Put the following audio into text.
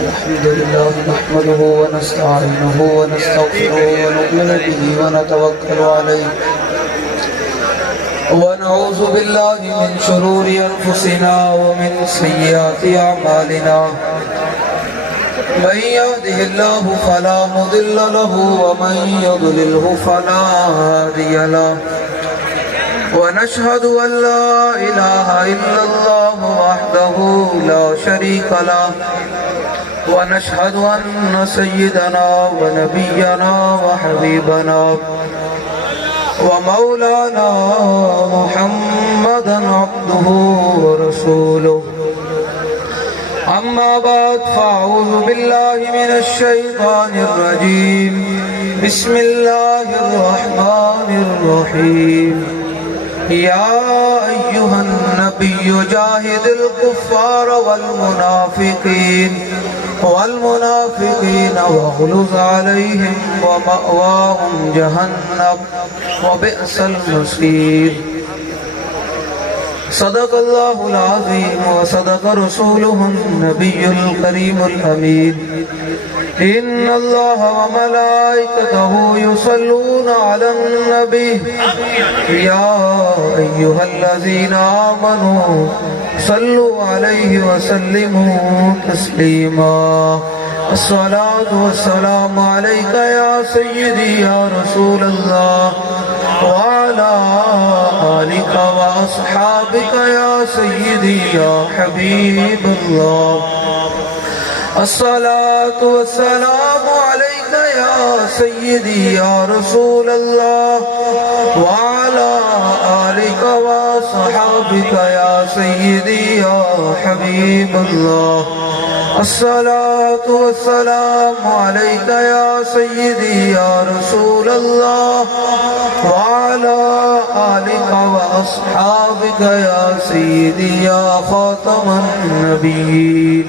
الحمد لله نحمده ونستعينه ونستغفره ونؤمن به ونتوكل عليه ونعوذ بالله من شرور أنفسنا ومن سيئات أعمالنا من يهده الله فلا مضل له ومن يضلله فلا هادي له ونشهد أن لا إله إلا الله وحده لا شريك له ونشهد أن سيدنا ونبينا وحبيبنا ومولانا محمدا عبده ورسوله أما بعد فأعوذ بالله من الشيطان الرجيم بسم الله الرحمن الرحيم يا أيها النبي جاهد الكفار والمنافقين واغلظ عليهم ومأواهم جهنم وبئس المصير صدق الله العظيم وصدق رسوله النبي الكريم الأمين إن الله وملائكته يصلون على النبي يا أيها الذين آمنوا صلوا عليه وسلموا تسليما الصلاة والسلام عليك يا سيدي يا رسول الله وعلى آلك وأصحابك يا سيدي يا حبيب الله الصلاة والسلام عليك يا سيدي يا رسول الله وعلى آلك وصحابك يا سيدي يا حبيب الله الصلاة والسلام عليك يا سيدي يا رسول الله وعلى آلك وأصحابك يا سيدي يا خاتم النبيين